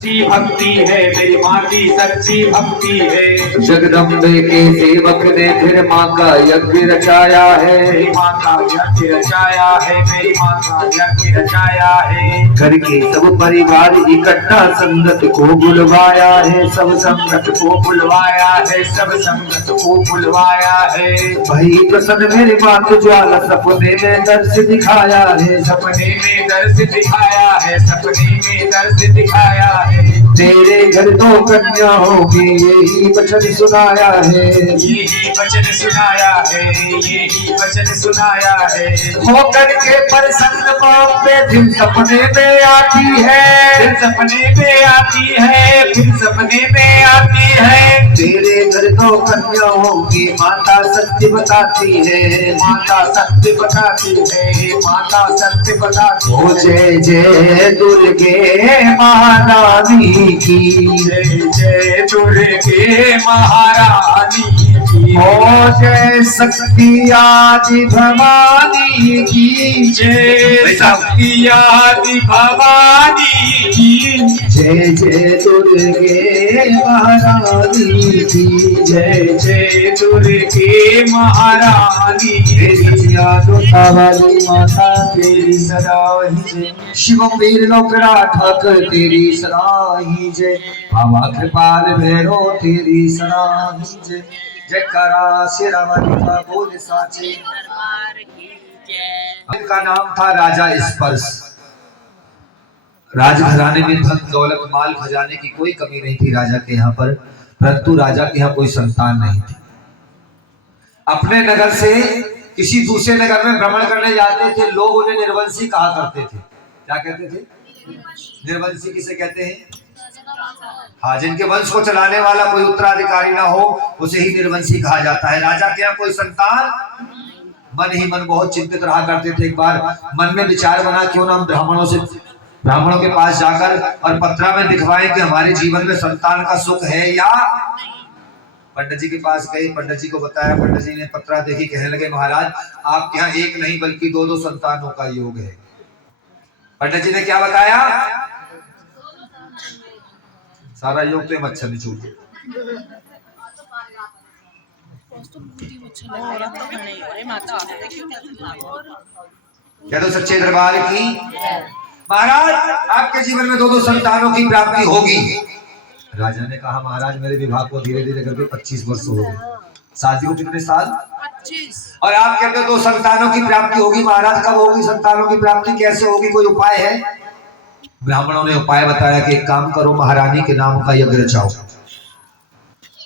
सच्ची भक्ति है मेरी माँ की सच्ची भक्ति है। जगदम्बे के सेवक ने फिर माँ का यज्ञ रचाया है। मेरी माँ का यज्ञ रचाया है, मेरी माँ का यज्ञ रचाया है। घर के सब परिवार इकट्ठा संगत को बुलवाया है। सब संगत को बुलवाया है, सब संगत को बुलवाया है। भाई प्रसन्न मेरी माँ को ज्वाला सपने में दर्श दिखाया है। सपने में दर्श दिखाया है, सपने में दर्श दिखाया है। तेरे घर दो कन्या होगी यही वचन सुनाया है। यही वचन सुनाया है, यही वचन सुनाया है। होकर के प्रसन्न माँ पे फिर सपने में आती है। फिर सपने में आती है, फिर सपने में आती है। तेरे घर दो कन्या होगी माता सत्य बताती है। माता सत्य बताती है, माता सत्य बताती है। ओ जय जय दुर्गे महारानी की, जय जय दुर्गे महारानी की। ओ जय शक्ति आदि भवानी की, जय शक्ति आदि भवानी की। जय जय दुर्गे महारानी की, जय जय दुर्गे महारानी की। वाली माता तेरी सदा ही जय। शिव वीर लोकरा ठाकर तेरी सदा ही जय। बाबा कृपाल भैरव तेरी सदा ही जय। जयकारा शेरावाली का बोल साचे। इनका नाम था राजा स्पर्श। राजघराने में धन दौलत माल खजाने की कोई कमी नहीं थी राजा के यहाँ पर, परंतु राजा के यहाँ कोई संतान नहीं थी। अपने नगर से किसी दूसरे नगर में भ्रमण करने जाते थे, लोग उन्हें निर्वंशी कहा करते थे। क्या कहते थे? निर्वंशी किसे कहते हैं? हाँ, जिनके वंश को चलाने वाला कोई उत्तराधिकारी ना हो उसे ही निर्वंशी कहा जाता है। राजा के यहाँ कोई संतान, मन ही मन बहुत चिंतित रहा करते थे। एक बार मन में विचार बना क्यों ना हम ब्राह्मणों के पास जाकर और पत्रा में दिखवाएं कि हमारे जीवन में संतान का सुख है या। पंडित जी के पास गए, पंडित जी को बताया, पंडित जी ने पत्रा देखी, कहने लगे महाराज आपके यहाँ एक नहीं बल्कि दो संतानों का योग है। पंडित जी ने क्या बताया? सारा योग तो मच्छर ने छूट क्या तो सच्चे दरबार की महाराज आपके जीवन में दो संतानों की प्राप्ति होगी। राजा ने कहा महाराज मेरे विवाह को धीरे धीरे करके 25 वर्ष हो गए, शादी को कितने साल? 25। और आप कहते हो दो संतानों की प्राप्ति होगी। महाराज कब होगी संतानों की प्राप्ति, कैसे होगी, कोई उपाय है? ब्राह्मणों ने उपाय बताया कि एक काम करो, महारानी के नाम का यज्ञ रचाओ।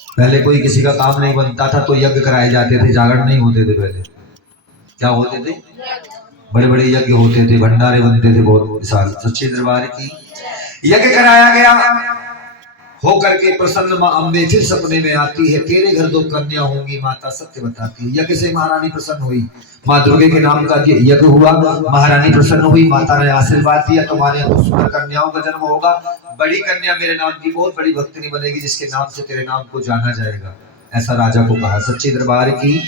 पहले कोई किसी का काम नहीं बनता था तो यज्ञ कराए जाते थे, जागरण नहीं होते थे। पहले क्या होते थे? बड़े बड़े यज्ञ होते थे, भंडारे बनते थे बहुत विशाल। सच्चे दरबार की यज्ञ कराया गया। होकर के प्रसन्न माँ अम्बे फिर सपने में आती है। तेरे घर दो कन्या होंगी माता सत्य बताती है। यज्ञ से महारानी प्रसन्न हुई, माँ दुर्गे के नाम का यज्ञ हुआ, महारानी प्रसन्न हुई, माता ने आशीर्वाद दिया तुम्हारे यहाँ सुंदर कन्याओं का जन्म होगा। बड़ी कन्या मेरे नाम की बहुत बड़ी भक्तिनी बनेगी जिसके नाम से तेरे नाम को जाना जाएगा, ऐसा राजा को कहा। सच्चे दरबार की,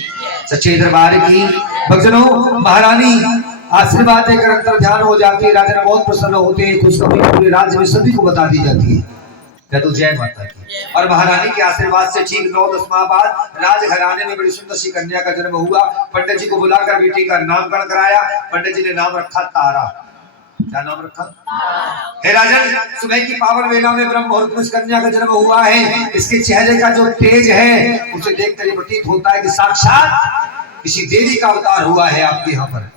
सच्चे दरबार की भक्तजनों, महारानी आशीर्वाद देकर अंतर ध्यान हो जाती है। राजा बहुत प्रसन्न होते हैं, खुशखबरी पूरे राज्य में सभी को बता दी जाती है। क्या तो जय माता की। और महारानी के आशीर्वाद से ठीक 9-10 माह बाद राजघराने में बड़ी सुंदर सी कन्या का जन्म हुआ। पंडित जी को बुलाकर बेटी का नामकरण कराया। पंडित जी ने नाम रखा तारा। क्या नाम रखा? हे राजन, सुबह की पावन वेला में ब्रह्म मुहूर्त में इस कन्या का जन्म हुआ है। इसके चेहरे का जो तेज है उसे देखकर ये प्रतीत होता है कि साक्षात किसी देवी का अवतार हुआ है आपके यहाँ पर।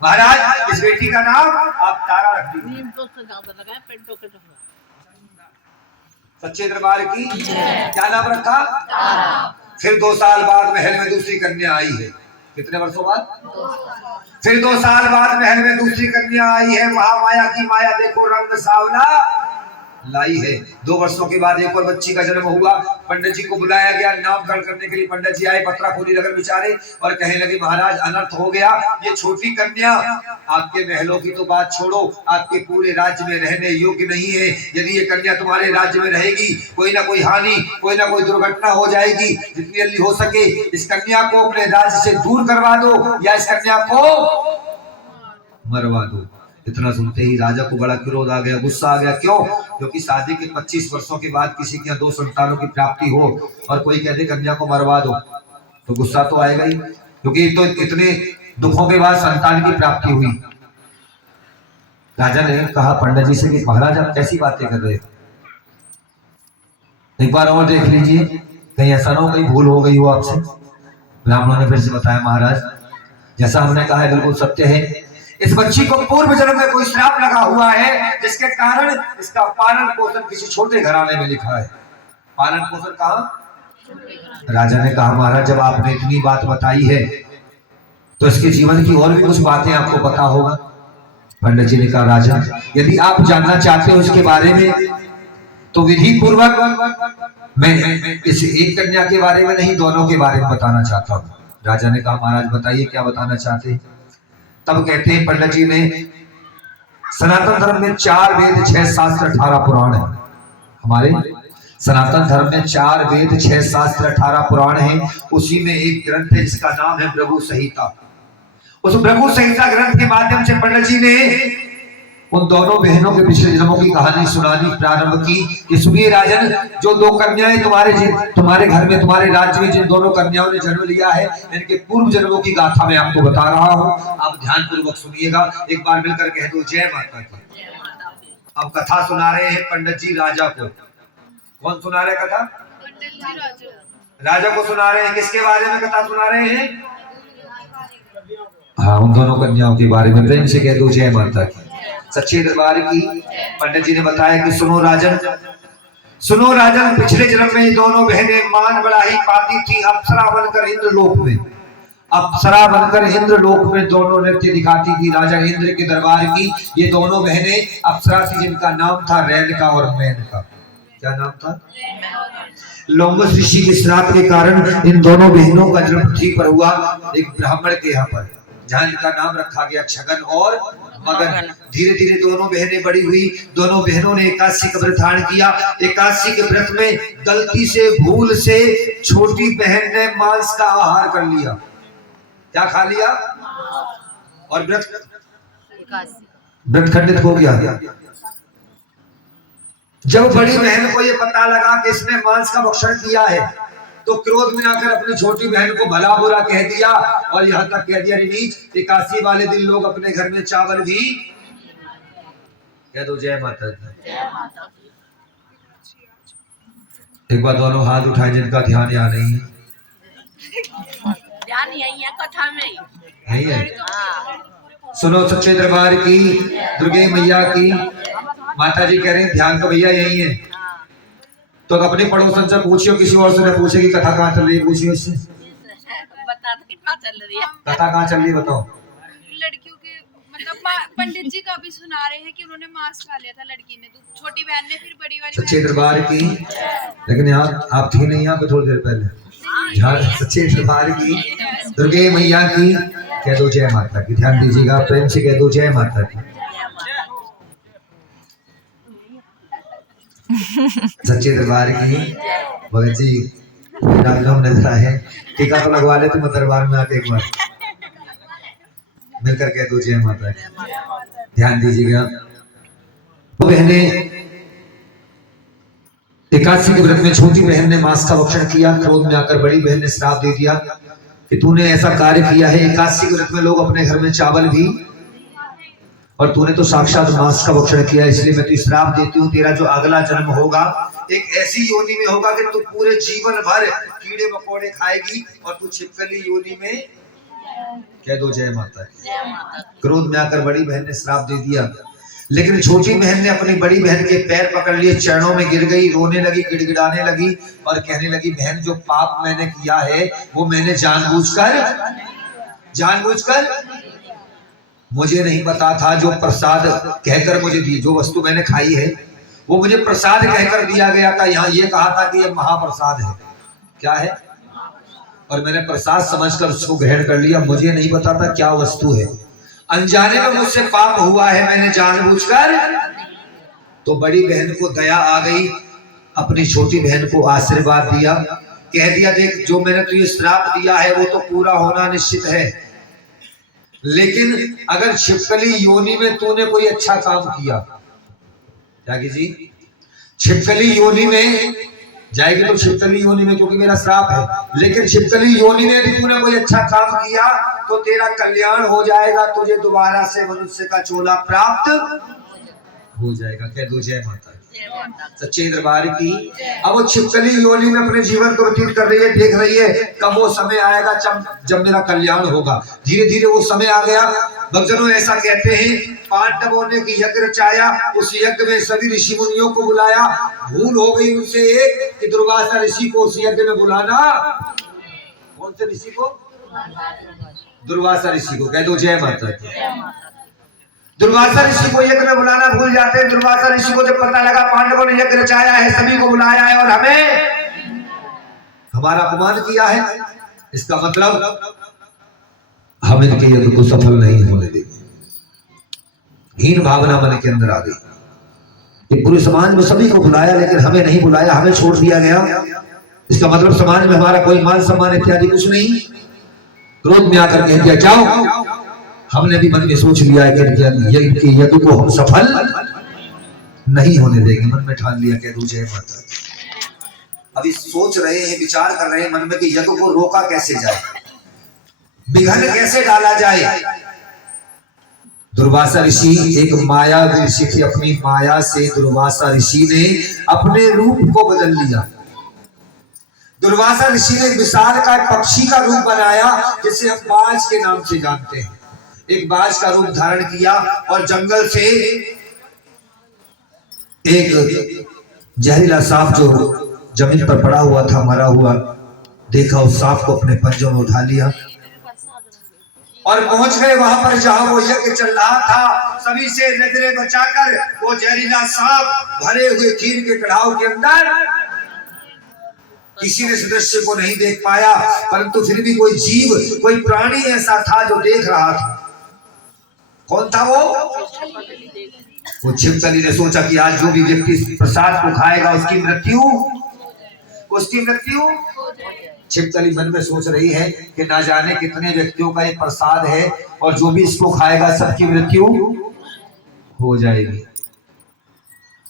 महाराज इस बेटी का नाम आप तारा रख दीजिए। सच्चे दरबार की क्या नाम रखा? फिर 2 साल बाद महल में दूसरी कन्या आई है। कितने वर्षों बाद? फिर 2 साल बाद महल में दूसरी कन्या आई है। महामाया की माया देखो रंग सावला लाई है। 2 वर्षों के बाद एक और बच्ची का जन्म हुआ। पंडित जी को बुलाया गया नामकरण करने के लिए। पंडित जी आए, पत्रा खोली रगड़ बिचारे और कहने लगे महाराज अनर्थ हो गया। ये छोटी कन्या आपके महलों की तो बात छोड़ो, आपके पूरे राज्य में रहने योग्य नहीं है। यदि ये कन्या तुम्हारे राज्य में रहेगी कोई ना कोई हानि, कोई ना कोई दुर्घटना हो जाएगी। जितनी जल्दी हो सके इस कन्या को अपने राज्य से दूर करवा दो या इस कन्या को मरवा दो। इतना सुनते ही राजा को बड़ा क्रोध आ गया, गुस्सा आ गया। क्यों? क्योंकि शादी के 25 वर्षों के बाद किसी के यहाँ 2 संतानों की प्राप्ति हो और कोई कह दे कन्या को मरवा दो, तो गुस्सा तो आएगा ही, क्योंकि तो इतने दुखों के बाद संतान की प्राप्ति हुई। राजा ने कहा पंडित जी से कि महाराज आप कैसी बातें कर रहे हो, एक बार और देख लीजिए, कहीं ऐसा ना हो कहीं भूल हो गई हो आपसे। ब्राह्मणों ने फिर से बताया महाराज जैसा हमने कहा है बिल्कुल सत्य है, इस बच्ची को पूर्व जन्म में कोई श्राप लगा हुआ है जिसके कारण इसका पालन पोषण किसी छोटे घराने में लिखा है। पालन पोषण कहा? राजा ने कहा महाराज जब आपने इतनी बात बताई है तो इसके जीवन की और भी कुछ बातें आपको पता होगा। पंडित जी ने कहा राजा यदि आप जानना चाहते हो इसके बारे में तो विधि पूर्वक मैं इस एक कन्या के बारे में नहीं दोनों के बारे में बताना चाहता हूँ। राजा ने कहा महाराज बताइए क्या बताना चाहते हैं। तब कहते हैं पंडित जी ने सनातन धर्म में 4 वेद 6 शास्त्र 18 पुराण है। हमारे सनातन धर्म में 4 वेद 6 शास्त्र 18 पुराण है। उसी में एक ग्रंथ है जिसका नाम है भृगु संहिता। उस भृगु संहिता ग्रंथ के माध्यम से पंडित जी ने उन दोनों बहनों के पिछले जन्मों की कहानी सुनानी प्रारंभ की कि सुनिए राजन, जो 2 कन्याएं तुम्हारे घर में तुम्हारे राज्य में जिन दोनों कन्याओं ने जन्म लिया है इनके पूर्व जन्मों की गाथा मैं आपको बता रहा हूँ। आप ध्यान पूर्वक सुनिएगा, एक बार मिलकर कह दो जय माता की। अब कथा सुना रहे हैं पंडित जी राजा को। कौन सुना रहे कथा? राजा को सुना रहे हैं। किसके बारे में कथा सुना रहे हैं? हाँ, उन दोनों कन्याओं के बारे में। प्रेम से कह दो जय माता की। सच्चे दरबार की। पंडित जी ने बताया कि सुनो राजन, पिछले जन्म में दोनों बहनें मान बड़ा ही पाती थी, अप्सरा बनकर इंद्रलोक में दोनों नृत्य दिखाती थी राजा इंद्र के दरबार की। ये दोनों बहनें अप्सरा थी जिनका नाम था रेणुका और मेनका। क्या नाम था? लोमस ऋषि के श्राप के कारण इन दोनों बहनों का जन्म पृथ्वी पर हुआ एक ब्राह्मण के यहाँ पर, जहाँ इनका नाम रखा गया छगन और मगन। धीरे धीरे दोनों बहनें बड़ी हुई। दोनों बहनों ने एकादशी का व्रत धारण किया। एकादशी के व्रत में गलती से भूल से छोटी बहन ने मांस का आहार कर लिया। क्या खा लिया? और व्रत खंडित हो गया। जब बड़ी बहन को यह पता लगा कि इसने मांस का भक्षण किया है तो क्रोध में आकर अपनी छोटी बहन को भला बुरा कह दिया और यहाँ तक कह दिया नीच एकादशी वाले दिन लोग अपने घर में चावल भी। कह दो जय माता दी। एक बार दोनों हाथ उठाए जिनका ध्यान यहाँ नहीं है। ध्यान यही है कथा में यही है। सुनो सच्चे दरबार की, दुर्गे मैया की। माता जी कह रहे हैं ध्यान तो भैया यही है। तो अपने पड़ोसन से पूछियो, किसी और से पूछे कि कथा कहाँ चल रही है, पूछियो इससे। बता दो कितना चल रही है कथा कहाँ चल रही है बताओ। लड़कियों के मतलब पंडित जी का भी सुना रहे हैं कि उन्होंने मांस खा लिया था लड़की ने, तो छोटी बहन ने फिर बड़ी वाली। सच्चे दरबार की। लेकिन यहाँ आप थी नहीं यहाँ पे थोड़ी देर पहले। सच्चे दरबार की, दुर्गे मैया की। कह दो जय माता की। ध्यान दीजिएगा, प्रेम से कह दो जय माता की। सच्चे दरबार की। भगत जी नाम नजर है, टीका तो लगवा ले तुम दरबार में आके एक बार मिलकर कह दो जय माता की। ध्यान दीजिएगा, वो बहने एकादशी के व्रत में छोटी बहन ने मांस का भक्षण किया। क्रोध में आकर बड़ी बहन ने श्राप दे दिया कि तूने ऐसा कार्य किया है। एकादशी के व्रत में लोग अपने घर में चावल भी, और तूने तो साक्षात मांस का भक्षण किया, इसलिए मैं तुझे श्राप देती हूँ। तेरा जो अगला जन्म होगा एक ऐसी योनि में होगा कि तू पूरे जीवन भर कीड़े मकोड़े खाएगी और तू छिपकली योनि में। कह दो जय माता की। क्रोध में आकर बड़ी बहन ने श्राप दे दिया, लेकिन छोटी बहन ने अपनी बड़ी बहन के पैर पकड़ लिए, चरणों में गिर गई, रोने लगी, गिड़गिड़ाने लगी और कहने लगी बहन जो पाप मैंने किया है वो मैंने जानबूझकर मुझे नहीं पता था। जो प्रसाद कहकर मुझे दी, जो वस्तु मैंने खाई है वो मुझे प्रसाद कहकर दिया गया था। यहाँ ये कहा था कि ये महाप्रसाद है। क्या है? और मैंने प्रसाद समझकर उसको ग्रहण कर लिया। मुझे नहीं पता था क्या वस्तु है। अनजाने में मुझसे पाप हुआ है, मैंने जानबूझकर। तो बड़ी बहन को दया आ गई, अपनी छोटी बहन को आशीर्वाद दिया, कह दिया देख जो मैंने तुझे श्राप दिया है वो तो पूरा होना निश्चित है, लेकिन अगर छिपकली योनि में तूने कोई अच्छा काम किया, क्या जी, छिपकली योनि में जाएगी तो छिपकली योनि में, क्योंकि मेरा श्राप है, लेकिन छिपकली योनि में भी तूने कोई अच्छा काम किया तो तेरा कल्याण हो जाएगा, तुझे दोबारा से मनुष्य का चोला प्राप्त हो जाएगा। कह दो जय माता सच्चे दरबार की। अब वो छिपकली योनि में अपने जीवन को व्यतीत कर रही है, देख रही है कब वो समय आएगा जब मेरा कल्याण होगा। धीरे धीरे वो समय आ गया। भक्तजनों ऐसा कहते हैं पांडवों ने यज्ञ रचाया, उस यज्ञ में सभी ऋषि मुनियों को बुलाया। भूल हो गई उनसे एक कि दुर्वासा ऋषि को उस यज्ञ में बुलाना। कौन से ऋषि को? दुर्वासा ऋषि को। कह दो जय माता। दुर्वासा ऋषि को यज्ञ में बुलाना भूल जाते हैं। दुर्वासा ऋषि को जब पता लगा पांडवों ने यज्ञ रचाया है, सभी को बुलाया है और हमारा अपमान किया है, इसका मतलब हम इनके यज्ञ को सफल नहीं होने देंगे। हीन भावना मन के अंदर आ गई। पूरे समाज में सभी को बुलाया लेकिन हमें नहीं बुलाया, हमें छोड़ दिया गया। इसका मतलब समाज में हमारा कोई मान सम्मान इत्यादि कुछ नहीं। क्रोध में आकर कह दिया जाओ। हमने भी मन में सोच लिया है कि यज्ञ को हम सफल नहीं होने देंगे, मन में ठान लिया। कह दो जय माता। अभी सोच रहे हैं, विचार कर रहे हैं मन में कि यज्ञ को रोका कैसे जाए, विघन कैसे डाला जाए। दुर्वासा ऋषि एक माया ऋषि थे। अपनी माया से दुर्वासा ऋषि ने अपने रूप को बदल लिया। दुर्वासा ऋषि ने विशाल का पक्षी का रूप बनाया, जिसे हम बाज के नाम से जानते हैं। एक बाज का रूप धारण किया और जंगल से एक जहरीला सांप जो जमीन पर पड़ा हुआ था, मरा हुआ, देखा, उस सांप को अपने पंजों में उठा लिया और पहुंच गए वहां पर जहां वो यज्ञ चल रहा था। सभी से नजरें बचाकर वो जहरीला सांप भरे हुए खीर के कढ़ाव के अंदर, किसी ने दृश्य को नहीं देख पाया, परंतु फिर भी कोई जीव, कोई प्राणी ऐसा था जो देख रहा था। कौन था वो? छिपकली ने सोचा कि आज जो भी व्यक्ति प्रसाद को खाएगा उसकी मृत्यु। छिपकली मन में सोच रही है कि ना जाने कितने व्यक्तियों का ये प्रसाद है और जो भी इसको खाएगा सबकी मृत्यु हो जाएगी।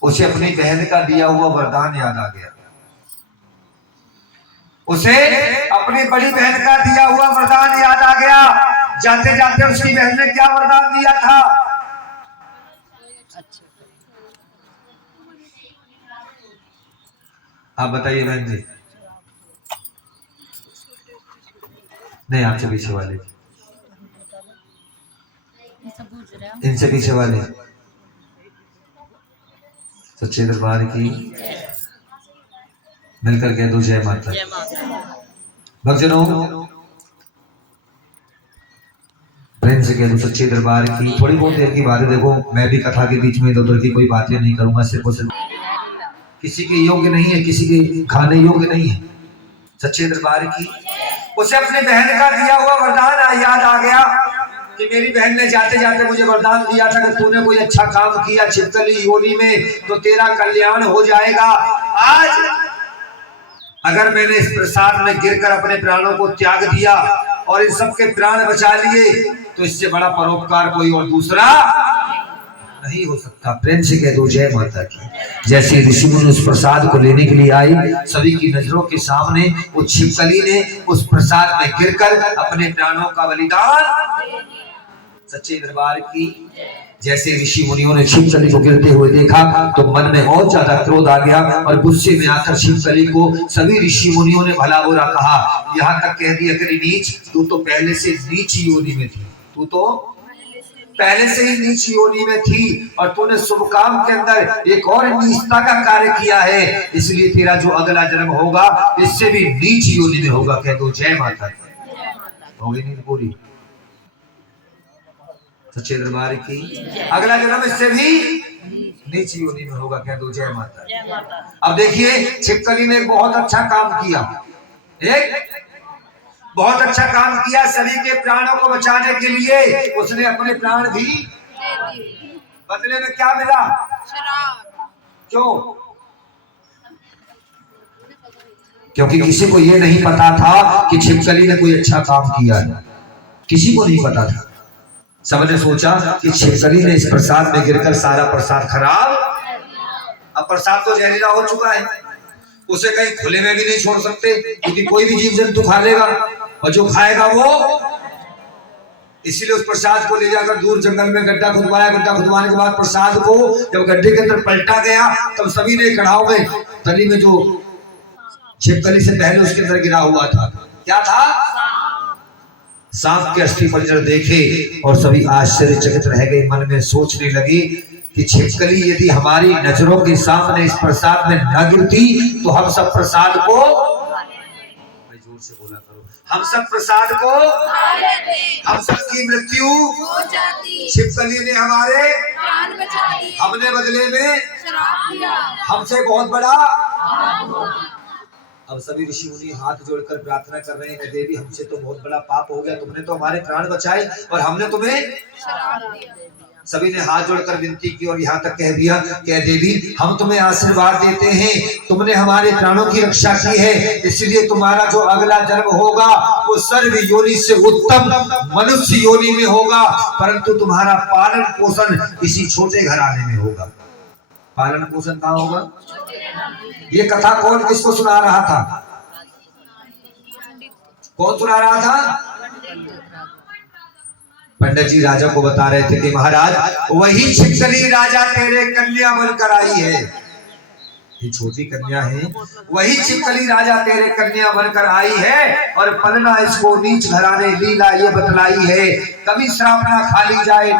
उसे अपनी बहन का दिया हुआ वरदान याद आ गया। उसे अपनी बड़ी बहन का दिया हुआ वरदान याद आ गया। जाते जाते उसकी बहन ने क्या वरदान दिया था? आप बताइए बहन जी। नहीं, आपसे पीछे वाले, इनसे पीछे वाले। सच्चे दरबार की मिलकर कह दो जय माता। भक्तजनों प्रेम से कह दो सच्चे दरबार की। थोड़ी बहुत देर की बात है। देखो, मैं भी कथा के बीच में इधर उधर की कोई बातें नहीं करूंगा। सिर्फ और सिर्फ किसी के योग्य नहीं है, किसी के खाने योग्य नहीं है। सच्चे दरबार की। उसे अपने बहन का दिया हुआ वरदान याद आ गया कि मेरी बहन ने जाते जाते मुझे वरदान दिया था कि तूने कोई अच्छा काम किया छिपकली योनि में तो तेरा कल्याण हो जाएगा। आज अगर मैंने इस प्रसाद में गिरकर अपने प्राणों को त्याग दिया और इन सबके प्राण बचा लिए तो इससे बड़ा परोपकार कोई और दूसरा नहीं हो सकता। प्रेम से कह दो जय माता की। जैसे ऋषि मुनि उस प्रसाद को लेने के लिए आई, सभी की नजरों के सामने वो छिपकली ने उस प्रसाद में गिरकर अपने प्राणों का बलिदान। सच्चे दरबार की। जैसे ऋषि मुनियों ने छिपकली को गिरते हुए देखा तो मन में और ज्यादा क्रोध आ गया और गुस्से में आकर छिपकली को सभी ऋषि मुनियों ने भला बुरा कहा। यहाँ तक कह दिया कि नीच, तू तो पहले से नीच योनि में थी, तू तो पहले से ही नीच योनि में थी और तूने शुभ काम के अंदर एक और नीचता का कार्य किया है, इसलिए तेरा जो अगला जन्म होगा इससे भी नीच योनि में होगा। कह दो जय माता। होगी नहीं पूरी? सच्चे दरबार की। अगला जन्म इससे भी नीच योनि में होगा। कह दो जय माता। अब देखिए, छिपकली ने एक बहुत अच्छा काम किया, एक बहुत अच्छा काम किया। सभी के प्राणों को बचाने के लिए उसने अपने प्राण भी दे दिए। बदले में क्या मिला? शराब। क्यों? क्योंकि किसी को यह नहीं पता था कि छिपकली ने कोई अच्छा काम किया है। किसी को नहीं पता था। सबने सोचा कि छिपकली ने इस प्रसाद में गिरकर सारा प्रसाद खराब, अब प्रसाद तो जहरीला हो चुका है, उसे कहीं खुले में भी नहीं छोड़ सकते क्योंकि कोई भी जीव जंतु खा लेगा और जो खाएगा वो, इसीलिए उस प्रसाद को ले जाकर दूर जंगल में गड्ढा खुदवाया। गड्ढा खुदवाने के बाद प्रसाद को जब गड्ढे के अंदर पलटा गया तब सभी ने कड़ाव में तली में जो छिपकली से पहले उसके अंदर गिरा हुआ था, क्या था? सांप के अस्थि पंजर देखे और सभी आश्चर्यचकित रह गए। मन में सोचने लगी कि छिपकली यदि हमारी नजरों के सामने इस प्रसाद में न गिरती तो हम सब प्रसाद को, जोर से बोला करो, हम सब प्रसाद को, हम सबकी मृत्यु हो जाती। छिपकली ने हमारे प्राण बचा लिए, हमने बदले में श्राप दिया, हमसे बहुत बड़ा। अब सभी ऋषि मुनि हाथ जोड़कर प्रार्थना कर रहे हैं, देवी हमसे तो बहुत बड़ा पाप हो गया, तुमने तो हमारे प्राण बचाए और हमने तुम्हें श्राप दिया। सभी ने हाथ जोड़कर विनती की और यहाँ तक कह दिया, कह देवी हम तुम्हें आशीर्वाद देते हैं, तुमने हमारे प्राणों की रक्षा की है, इसलिए तुम्हारा जो अगला जन्म होगा वो सर्व योनि से उत्तम मनुष्य योनि में होगा, परंतु तुम्हारा पालन पोषण इसी छोटे घराने में होगा। पालन पोषण कहाँ होगा? ये कथा कौन किसको सुना रहा था? कौन सुना रहा था? पंडित जी राजा को बता रहे थे कि महाराज वही छिपकली राजा तेरे कन्या बनकर आई है, ये छोटी कन्या है, वही छिपकली राजा तेरे कन्या बनकर आई है और पलना इसको नीच घराने लीला ये बतलाई है, कभी श्राप ना खाली जाए,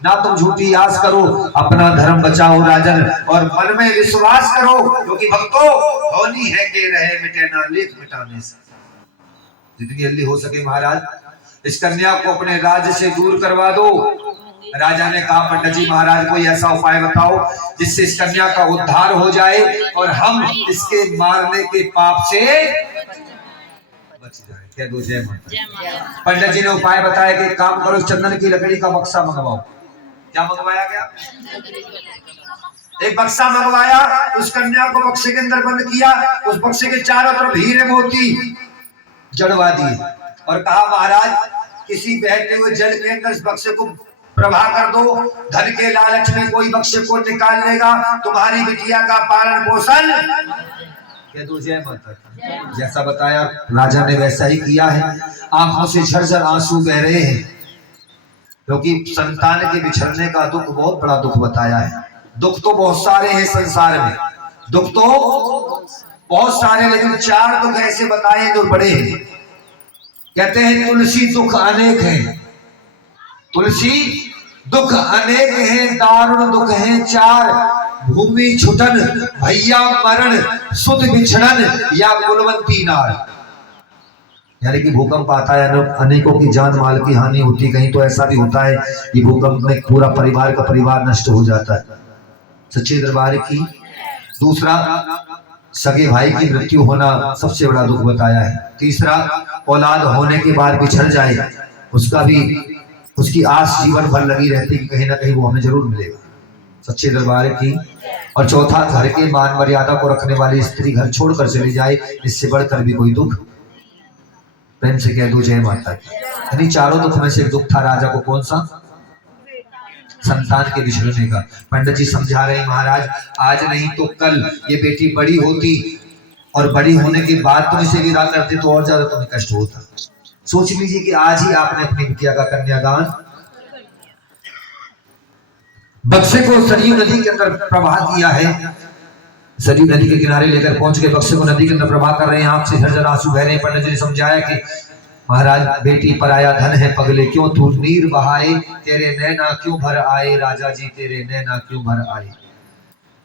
ना तुम झूठी आस करो, अपना धर्म बचाओ राजन और मन में विश्वास करो, क्योंकि भक्तों होनी है के रहे मिटे ना लेख मिटाने से। जितनी जल्दी हो सके महाराज इस कन्या को अपने राज्य से दूर करवा दो। राजा ने कहा पंडित जी महाराज कोई ऐसा उपाय बताओ जिससे इस कन्या का उद्धार हो जाए और हम इसके मारने के पाप से बच जाए। कह दो जय माता। पंडित जी ने उपाय बताया कि काम करो, चंदन की लकड़ी का बक्सा मंगवाओ। क्या मंगवाया गया? एक बक्सा मंगवाया, उस कन्या को बक्से के अंदर बंद किया, उस बक्से के चारों तरफ हीरे मोती जड़वा दिए और कहा महाराज किसी बहते हुए जल के अंदर इस बक्से को प्रवाह कर दो, धन के लालच में कोई बक्से को निकाल लेगा, तुम्हारी बिटिया का पालन पोषण। कह दो जय माता। जैसा बताया राजा ने वैसा ही किया है। आंखों से झरझर आंसू बह रहे हैं क्योंकि संतान के बिछड़ने का दुख बहुत बड़ा दुख बताया है। दुख तो बहुत सारे हैं संसार में, दुख तो बहुत सारे, लेकिन 4 दुख ऐसे बताए जो बड़े हैं। कहते हैं तुलसी दुख अनेक हैं, तुलसी दुख अनेक हैं, दारुण दुख हैं 4, भूमि छुटन, भैया मरण, सुध बिछड़न या गुणवंती नार। यानी कि भूकंप आता है, अनेकों की जान माल की हानि होती, कहीं तो ऐसा भी होता है कि भूकंप में पूरा परिवार का परिवार नष्ट हो जाता है। सच्चे दरबार की। दूसरा सगे भाई की मृत्यु होना सबसे बड़ा दुख बताया है। तीसरा औलाद होने के बाद बिछड़ जाए, उसका भी उसकी आस जीवन भर लगी रहती कि कहीं ना कहीं वो हमें जरूर मिलेगा। सच्चे दरबार की। और चौथा घर के मान मर्यादा को रखने वाली स्त्री घर छोड़कर चली जाए, इससे बढ़कर भी कोई दुख। प्रेम से कह दो जय माता की। यानी 4 दुख में से एक दुख था राजा को, कौन सा? संतान के बिछड़ने का। पंडित जी समझा रहे हैं महाराज आज नहीं तो कल ये बेटी बड़ी होती और बड़ी होने के बाद तुम इसे विदा करते तो और ज्यादा तुम्हें कष्ट होता। सोच लीजिए कि आज ही आपने अपनी बिटिया का कन्यादान। बक्से को सरयू नदी के अंदर प्रवाह किया है, सरयू नदी के किनारे लेकर पहुंच के बक्से को नदी के अंदर प्रवाह कर रहे हैं, आंख से झरझर आंसू बह रहे हैं। पंडित जी ने समझाया कि महाराज बेटी पराया धन है, पगले क्यों तू नीर बहाए, तेरे नैना क्यों भर आए, राजा जी तेरे नैना क्यों भर आए।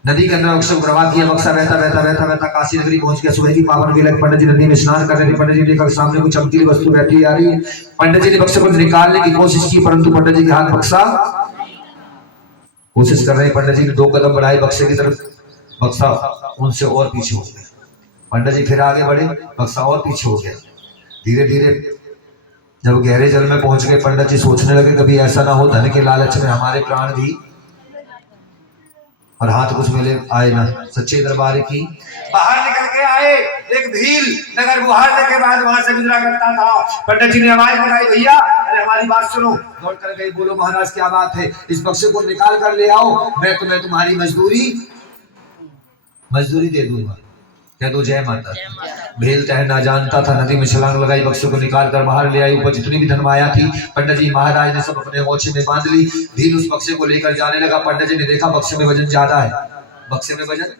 नदी के अंदर बक्से को प्रवाह किया, बक्सा बहता बहता बहता बहता काशी नगरी पहुंच गया। सुबह की पावन वेला पंडित जी नदी में स्नान कर रहे थे। पंडित जी ने देखा सामने कोई चमकीली वस्तु बैठी आ रही है। पंडित जी ने बक्से को निकालने की कोशिश की, परंतु पंडित जी के हाथ बक्सा, कोशिश कर रहे हैं पंडित जी ने 2 कदम बढ़ाए बक्से की तरफ, बक्सा उनसे और पीछे हो गया। पंडित जी फिर आगे बढ़े, बक्सा और पीछे हो गया। धीरे धीरे जब गहरे जल में पहुंच गए, पंडित जी सोचने लगे कभी ऐसा ना हो धन के लालच में हमारे प्राण भी, और हाथ कुछ मिले आए ना। सच्चे दरबार की। बाहर निकल के आए, एक भील नगर बुहारने के बाद वहां से गुजरा करता था। पंडित जी ने आवाज लगाई, भैया अरे हमारी बात सुनो। दौड़ कर गई, बोलो महाराज क्या बात है? इस बक्से को निकाल कर ले आओ, मैं तुम्हें तुम्हारी मजदूरी दे दूंगा। कह दो जय माता। भेल तैरना जानता था, नदी में छलांग लगाई, बक्से को निकाल कर बाहर ले आई। ऊपर जितनी भी धनमाया थी पंडित जी महाराज ने सब अपने मोछे में बांध ली। भील उस बक्से को लेकर जाने लगा। पंडित जी ने देखा बक्से में वजन ज्यादा है। बक्से में वजन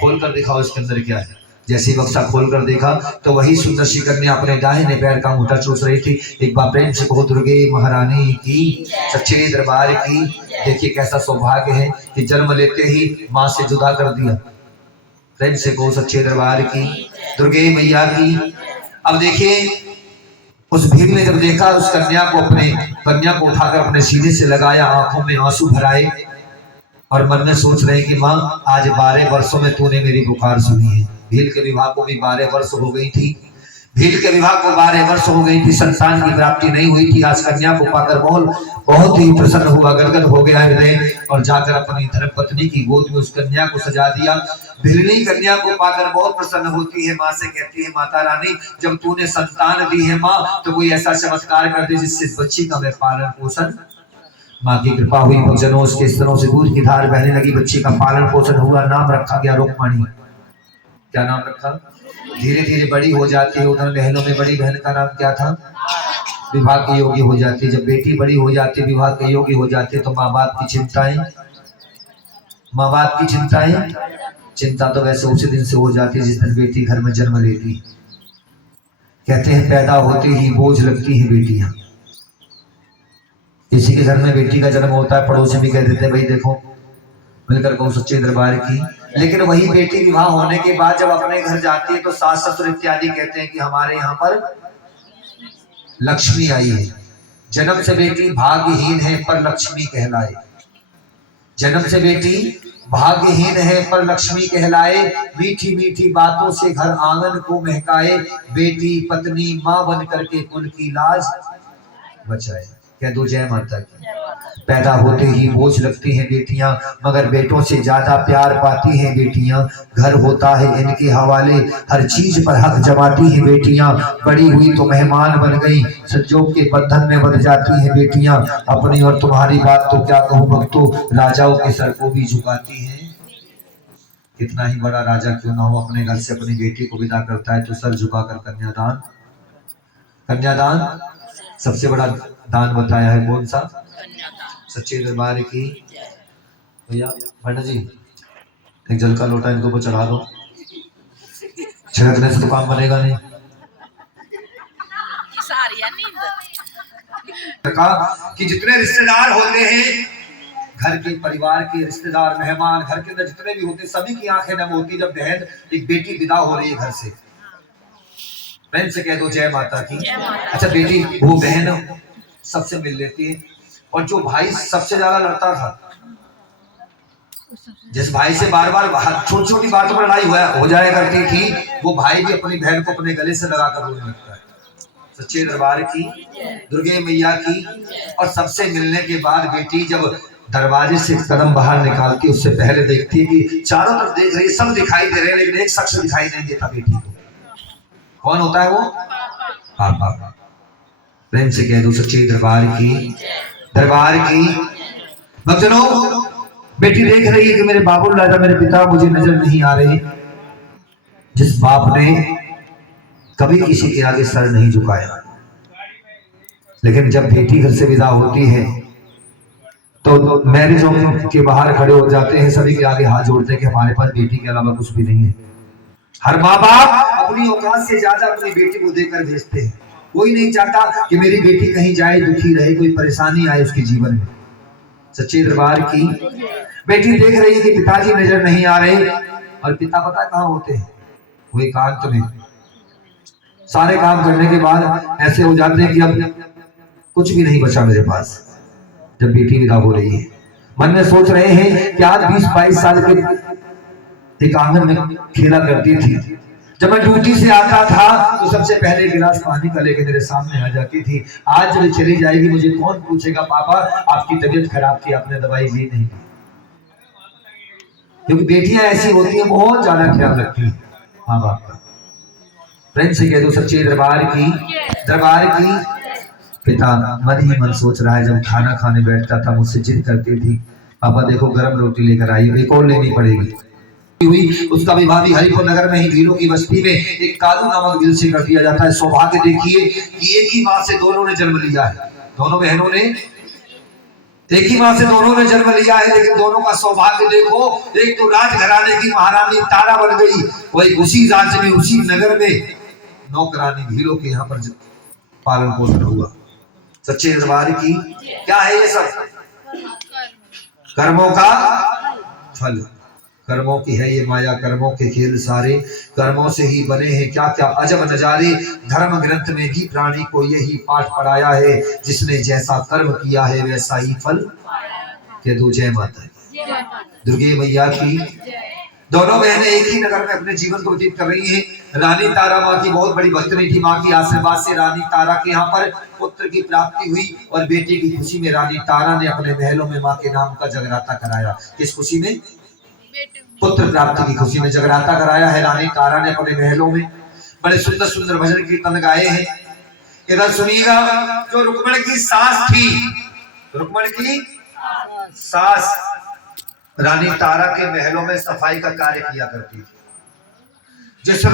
खोल कर दिखाओ इसके अंदर क्या है। जैसे ही बक्सा खोल कर देखा तो वही सुंदर सी कन्या अपने दाहिने पैर का अंगूठा चूस रही थी। एक बार प्रेम से कहो दुर्गे महारानी की, सच्चे दरबार की। देखिए कैसा सौभाग्य है कि जन्म लेते ही माँ से जुदा कर दिया। प्रेम से कहो सच्चे दरबार की, दुर्गे मैया की। अब देखिए उस भीम ने जब देखा उस कन्या को उठाकर अपने सीने से लगाया, आंखों में आंसू भराए और मन में सोच रहे कि माँ आज 12 वर्षों में तूने मेरी पुकार सुनी है। भील के विवाह को भी 12 वर्ष हो गई थी। भील के विवाह को 12 वर्ष हो गई थी, संतान की प्राप्ति नहीं हुई थी। आज कन्या को पाकर बहुत ही प्रसन्न हुआ, गदगद हो गया हृदय और जाकर अपनी धर्मपत्नी की गोद में उस कन्या को सजा दिया। भिलनी कन्या को पाकर बहुत प्रसन्न होती है, माँ से कहती है माता रानी जब तूने संतान दी है माँ तो कोई ऐसा चमत्कार कर दे जिससे इस बच्ची का मैं पालन पोषण। माँ की कृपा हुई, भक्तजनों उसके स्तनों से दूध की धार बहने लगी। बच्ची का पालन पोषण हुआ, नाम रखा गया रुक्मणी। क्या नाम रखा? धीरे धीरे बड़ी हो जाती है। उधर बहनों में बड़ी बहन का नाम क्या था? विवाह के योग्य हो जाती है। जब बेटी बड़ी हो जाती है, विवाह के योग्य हो जाती है तो माँ बाप की चिंता तो वैसे उसी दिन से हो जाती है जिस दिन बेटी घर में जन्म लेती। कहते हैं पैदा होते ही बोझ लगती है बेटियां। किसी के घर में बेटी का जन्म होता है, पड़ोसी भी कह देते हैं भाई देखो, मिलकर कहो सच्चे दरबार की। लेकिन वही बेटी विवाह होने के बाद जब अपने घर जाती है तो सास ससुर इत्यादि कहते हैं कि हमारे यहाँ पर लक्ष्मी आई है। जन्म से बेटी भाग्यहीन है पर लक्ष्मी कहलाए। जन्म से बेटी भाग्यहीन है पर लक्ष्मी कहलाए। मीठी मीठी बातों से घर आंगन को महकाए। बेटी पत्नी माँ बन करके कुल की लाज बचाए। कह दो जय माता की। पैदा होते ही बोझ लगती हैं बेटियां, मगर बेटों से ज्यादा प्यार पाती हैं बेटियां। घर होता है इनके हवाले, हर चीज पर हक जमाती हैं बेटियां। बड़ी हुई तो मेहमान बन गई, संजोग के बंधन में बंध जाती हैं बेटियां। अपनी और तुम्हारी बात तो क्या कहूँ भक्तों, राजाओं के सर को भी झुकाती हैं। कितना ही बड़ा राजा क्यों ना हो, अपने घर से अपनी बेटी को विदा करता है तो सर झुकाकर कन्यादान सबसे बड़ा दान बताया है। कौन सा? सच्चे दरबार की। भैया पंडित जी एक जल का लोटा इनको को चढ़ा दो, छिड़कने से तो काम बनेगा नहीं। कहा कि जितने रिश्तेदार होते हैं, घर के परिवार के रिश्तेदार मेहमान घर के अंदर जितने भी होते सभी की आंखें नम होती जब बहन एक बेटी विदा हो रही है घर से। बहन से कह दो जय माता की। अच्छा बेटी वो बहन सबसे मिल लेती है, और जो भाई सबसे ज्यादा लड़ता था, जिस भाई से बार बार छोटी छोटी बातों पर लड़ाई हो जाया करती थी, वो भाई भी अपनी बहन को अपने गले से लगाकर रोने लगता है। सच्चे दरबार की, दुर्गे मैया की। और सबसे मिलने के बाद बेटी जब दरवाजे से कदम बाहर निकालती, उससे पहले देखती है कि चारों तरफ देख रही, सब दिखाई दे रहे हैं लेकिन एक शख्स दिखाई नहीं देता बेटी को। कौन होता है वो? पापा। प्रेम से कह दो सच्चे दरबार की। भक्तों बेटी देख रही है कि मेरे बाबुल राजा मेरे पिता मुझे नजर नहीं आ रहे। जिस बाप ने कभी किसी के आगे सर नहीं झुकाया, लेकिन जब बेटी घर से विदा होती है तो मैरिज होम के बाहर खड़े हो जाते हैं, सभी के आगे हाथ जोड़ते हैं कि हमारे पास बेटी के अलावा कुछ भी नहीं है। हर माँ बाप अपनी औकात से ज्यादा अपनी बेटी को देकर भेजते हैं। कोई नहीं चाहता कि मेरी बेटी कहीं जाए दुखी रहे, कोई परेशानी आए उसके जीवन में। सच्चे दरबार की। बेटी देख रही है कि पिताजी नजर नहीं आ रहे, और पिता पता कहाँ होते हैं? वो एकांत में सारे काम करने के बाद ऐसे हो जाते हैं कि अब कुछ भी नहीं बचा मेरे पास। जब बेटी विदा हो रही है, मन में सोच रहे हैं कि आज 20-22 साल के एक आंगन में खेला करती थी। जब मैं ड्यूटी से आता था तो सबसे पहले गिलास पानी का लेके मेरे सामने आ जाती थी। आज जब चली जाएगी मुझे कौन पूछेगा पापा आपकी तबीयत खराब थी, आपने दवाई ली नहीं? क्योंकि बेटियां ऐसी होती हैं, बहुत ज्यादा ख्याल रखती हैं माँ बाप का। प्रेम से कह दो सच्चे दरबार की, दरबार की। पिता मन ही मन सोच रहा है, जब खाना खाने बैठता था मुझसे जिद करती थी, पापा देखो गरम रोटी लेकर आई, एक और लेनी पड़ेगी। हुई उसका विवाह भी हरिपुर नगर में ही भीलों की बस्ती में एक कालू नामक दिल से कर दिया जाता है। सौभाग्य देखिए कि एक ही माँ से दोनों ने जन्म लिया है, दोनों बहनों ने एक ही माँ से दोनों ने जन्म लिया है, लेकिन दोनों का सौभाग्य देखो, एक तो राजघराने की महारानी तारा बन गई, वही उसी राज्य में उसी नगर में नौकरानी भीलों के यहाँ पर पालन पोषण हुआ। सच्चे दरबार की क्या है ये सब? कर्मों का फल, कर्मों की है ये माया, कर्मों के खेल सारे, कर्मों से ही बने हैं क्या क्या अजब नजारे। धर्म ग्रंथ में भी प्राणी को यही पाठ पढ़ाया है, जिसने जैसा कर्म किया है वैसा ही फल। के दो जय माता दी, दुर्गे मैया की। दोनों बहनें एक ही नगर में अपने जीवन को व्यतीत कर रही हैं। रानी तारा माँ की बहुत बड़ी भक्तनी थी। माँ की आशीर्वाद से रानी तारा के यहाँ पर पुत्र की प्राप्ति हुई और बेटे की खुशी में रानी तारा ने अपने महलों में माँ के नाम का जगराता कराया। किस खुशी में? पुत्र प्राप्ति की खुशी में जगराता कराया है रानी तारा ने अपने महलों में। बड़े सुंदर सुंदर भजन कीर्तन गाए हैं। इधर सुनिएगा, जो रुक्मण की सास थी, रुक्मण की सास रानी तारा के महलों में सफाई का कार्य किया करती थी। जिस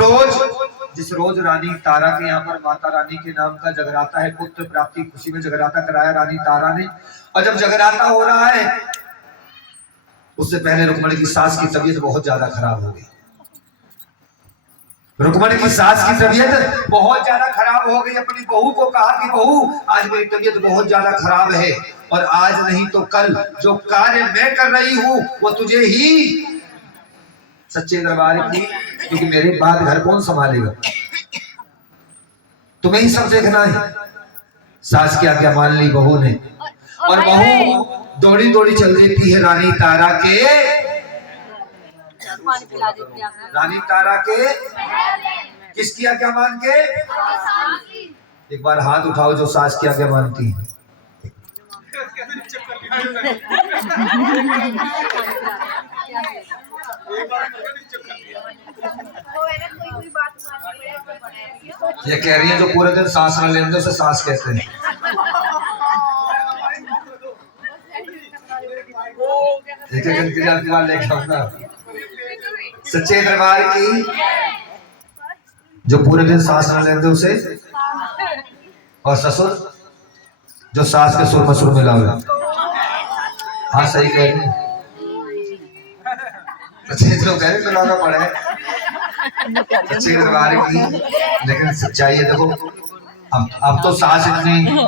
रोज रानी तारा के यहाँ पर माता रानी के नाम का जगराता है, पुत्र प्राप्ति खुशी में जगराता कराया रानी तारा ने। और जब जगराता हो रहा है, उससे पहले रुक्मण की सास की तबीयत बहुत ज्यादा खराब हो गई। रुक्मण की सास की तबीयत बहुत ज्यादा खराब हो गई। अपनी बहू को कहा कि बहू, आज मेरी तबीयत बहुत ज्यादा खराब है और आज नहीं तो कल जो कार्य मैं कर रही हूँ वो तुझे ही। सच्चे दरबार की, क्योंकि मेरे बाद घर कौन संभालेगा, तुम्हें ही सब देखना है। सास की आज्ञा मान ली बहू ने, और बहू दौड़ी दौड़ी चल देती है रानी तारा के, रानी तारा के किसकी आज्ञा मान के? एक बार हाथ उठाओ जो सास की आज्ञा मानती है। ये कह रही है जो पूरे दिन सांस न लेते उसे सांस कहते हैं। एक एक लेके आऊंगा। सच्चे दरबार की, जो पूरे दिन सांस न लेते उसे, और ससुर जो सास के सुर मसुर में लावे। हाँ सही कह रहे हैं। सच्चे तो कह रहे तो लाना पड़े। सच्चे दरबार की, लेकिन सच्चाई है देखो, अब तो सास इतनी,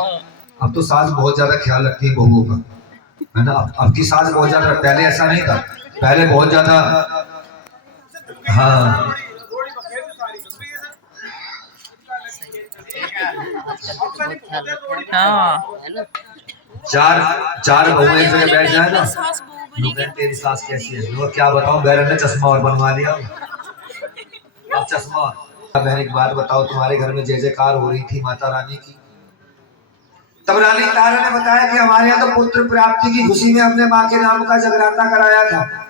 अब तो सास बहुत ज्यादा ख्याल रखती है बहुओं का, है ना। अब की सास बहुत ज्यादा, पहले ऐसा नहीं था, पहले बहुत ज्यादा। हाँ चार बहू एक जगह बैठ जाए ना, तेरी सास कैसी है, वो क्या बताऊं, बहन ने चश्मा और बनवा लिया। अब चश्मा। बहन एक बात बताओ, तुम्हारे घर में जय जयकार हो रही थी माता रानी की, तब रानी तारा ने बताया कि हमारे यहाँ तो पुत्र प्राप्ति की खुशी में अपने माँ के नाम का जगराता कराया था।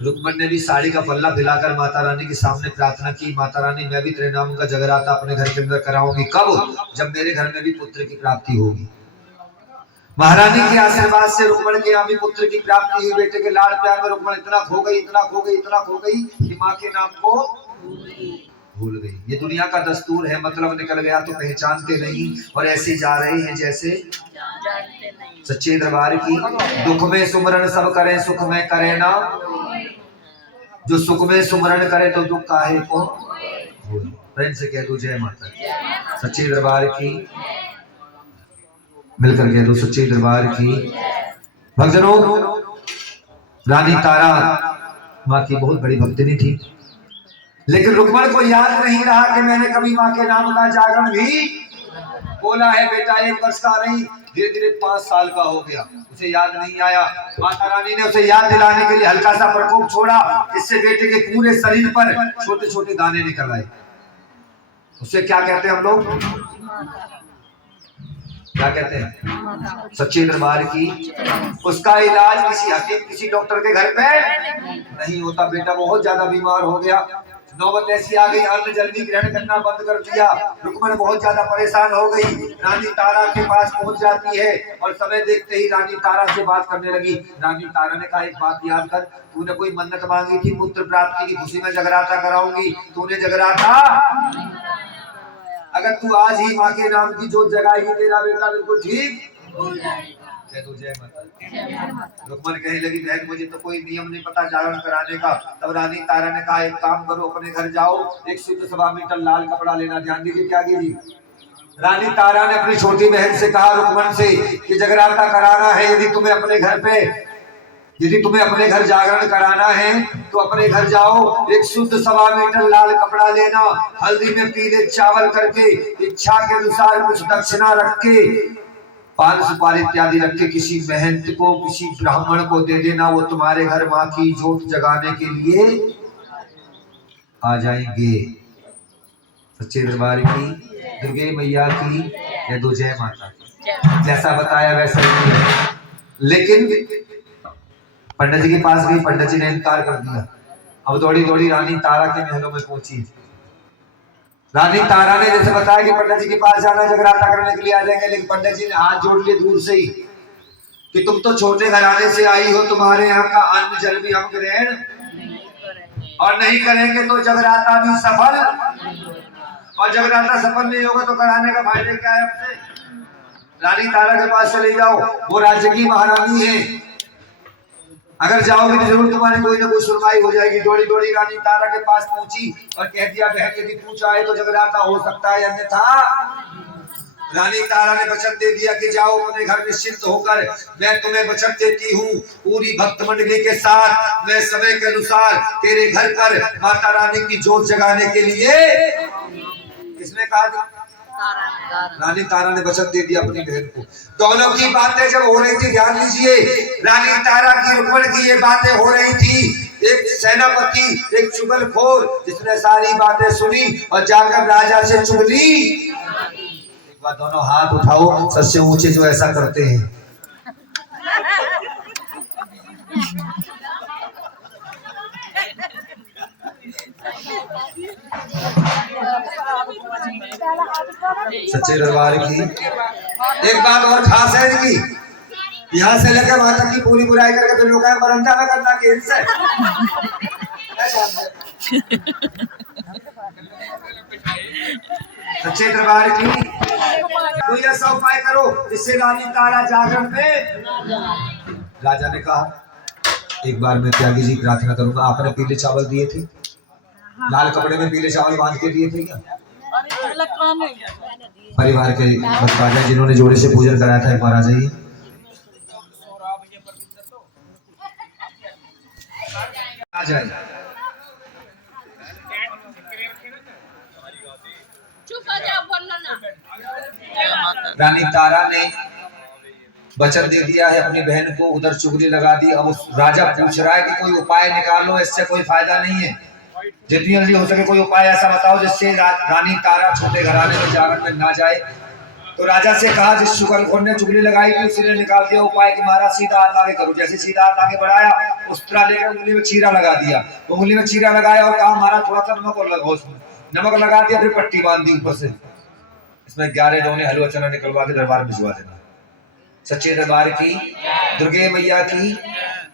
रुक्मण ने भी साड़ी का पल्ला फैलाकर माता रानी के सामने प्रार्थना की, माता रानी मैं भी तेरे नाम का जगराता अपने घर के अंदर कराऊंगी। कब? जब मेरे घर में भी पुत्र की प्राप्ति होगी। महारानी के आशीर्वाद से रुक्मण के यहाँ भी पुत्र की प्राप्ति हुई। बेटे के लाड़ प्यार में रुक्मण इतना खो गई, इतना खो गई, इतना खो गई कि माँ के नाम को भूल गई। ये दुनिया का दस्तूर है, मतलब निकल गया तो पहचानते नहीं, और ऐसे जा रहे हैं जैसे सच्चे दरबार की। दुख में सुमरण सब करें, सुख में करे ना, जो सुख में सुमरण करे तो दुख काहे को। प्रेम से कह दो जय माता। सच्चे दरबार की, मिलकर कह दो सच्चे दरबार की। भक्तों, रानी तारा माँ की बहुत बड़ी भक्तिनी थी, लेकिन रुक्मण को याद नहीं रहा कि मैंने कभी माँ के नाम का जागरण भी बोला है। बेटा 1 वर्ष का नहीं, धीरे धीरे 5 साल का हो गया, उसे याद नहीं आया। माता रानी ने उसे याद दिलाने के लिए हल्का सा प्रकोप छोड़ा, इससे बेटे के पूरे शरीर पर छोटे छोटे दाने निकल आए। उसे क्या कहते हैं हम लोग, क्या कहते हैं? सच्चे दरबार की। उसका इलाज किसी हकीम, किसी डॉक्टर के घर पे नहीं होता। बेटा बहुत ज्यादा बीमार हो गया, नौबत ऐसी आ गई, अन्न जल भी ग्रहण करना बंद कर दिया। रुक्मण बहुत ज्यादा परेशान हो गई, रानी तारा के पास पहुंच जाती है और समय देखते ही रानी तारा से बात करने लगी। रानी तारा ने कहा, एक बात याद कर, तूने कोई मन्नत मांगी थी पुत्र प्राप्ति की खुशी में जगराता कराऊंगी, तूने जगराता, अगर तू आज ही माँ के नाम की जोत जगाएगी तेरा बेटा बिल्कुल ठीक तो जय माता। रुक्मण कहने लगी, बहन मुझे तो कोई नियम नहीं पता जागरण कराने का। तब रानी तारा ने कहा, एक काम करो, अपने घर जाओ, एक शुद्ध सवा मीटर लाल कपड़ा लेना। ध्यान दीजिए क्या गिरी। रानी तारा ने अपनी छोटी बहन से कहा रुक्मण से कि जगराता कराना है, यदि तुम्हें अपने घर जागरण कराना है तो अपने घर जाओ, एक शुद्ध सवा मीटर लाल कपड़ा लेना, हल्दी में पीले चावल करके, इच्छा के अनुसार कुछ दक्षिणा रख के, पान सुपारी इत्यादि रख के किसी महंत को, किसी ब्राह्मण को दे देना। वो तुम्हारे घर माँ की जोत जगाने के लिए आ जाएंगे। सच्चे दरबार की, दुर्गे मैया की या दो जय माता की। जैसा बताया वैसा ही है। लेकिन पंडित जी के पास गई, पंडित जी ने इनकार कर दिया। अब दौड़ी दौड़ी रानी तारा के महलों में पहुंची। रानी तारा ने जैसे बताया कि पंडित जी के पास जाना, जगराता करने के लिए आ जाएंगे, लेकिन पंडित जी ने हाथ जोड़ लिए दूर से ही कि तुम तो छोटे घराने से आई हो, तुम्हारे यहाँ का अन्न जल भी हम ग्रहण और नहीं करेंगे तो जगराता भी सफल, और जगराता सफल नहीं होगा तो कराने का फायदा क्या है आपसे। रानी तारा के पास चले जाओ, वो राज्य की महारानी है, अगर जाओगे तो जरूर तुम्हारी कोई ना कोई सुनवाई हो जाएगी। दौड़ी दौड़ी रानी तारा के पास पहुंची और कह दिया, बहन यदि पूछा है तो जगराता हो सकता है, अन्यथा। रानी तारा ने वचन दे दिया कि जाओ अपने घर निश्चिंत होकर, मैं तुम्हें वचन देती हूँ पूरी भक्त मंडली के साथ मैं समय के अनुसार तेरे घर पर माता रानी की जोत जगाने के लिए। किसने कहा? रानी तारा ने वचन दे दिया अपनी बहन को। दोनों की बातें जब हो रही थी, ध्यान दीजिए, रानी तारा की रुक्मण की ये बातें हो रही थी। एक सेनापति, एक चुगलखोर, जिसने सारी बातें सुनी और जाकर राजा से चुगली। एक बार दोनों हाथ उठाओ सबसे ऊंचे जो ऐसा करते हैं। सच्चे दरबार की एक बात और खास है इनकी, यहाँ से लेकर वहां तक की पूरी बुराई करके तो लोग बरंदा में करना खेल से। सच्चे दरबार की कोई ऐसा उपाय करो जिससे रानी तारा जागरण पे। राजा ने कहा, एक बार मैं त्यागी जी प्रार्थना करूंगा, आपने पीले चावल दिए थे, लाल कपड़े में पीले चावल बांध के दिए थे क्या? परिवार के राजा जिन्होंने जोड़े से पूजन कराया था, एक बार आ जाइए। आ जाइए। रानी तारा ने वचन दे दिया है अपनी बहन को, उधर चुगली लगा दी। अब उस राजा पूछ रहा है कि कोई उपाय निकालो, इससे कोई फायदा नहीं है, जितनी जल्दी हो सके कोई उपाय ऐसा बताओ जिससे रानी तारा छोटे घराने में जागरण में ना जाए। तो राजा से कहा, जिस चुगलखोर ने चुगली लगाई थी उसी ने निकाल दिया उपाय कि महाराज सीधा हाथ आगे करो। जैसे सीधा हाथ आगे बढ़ाया, उस्तरा लेकर उंगली में चीरा लगा दिया। उंगली में चीरा लगाया और कहा, महाराज थोड़ा सा नमक और लगाओ उसमें। नमक लगा दिया, फिर पट्टी बांध दी ऊपर से, इसमें 11 डोने हलवा चना निकलवा के दरबार में भिजवा देना। सच्चे दरबार की, दुर्गे मैया की,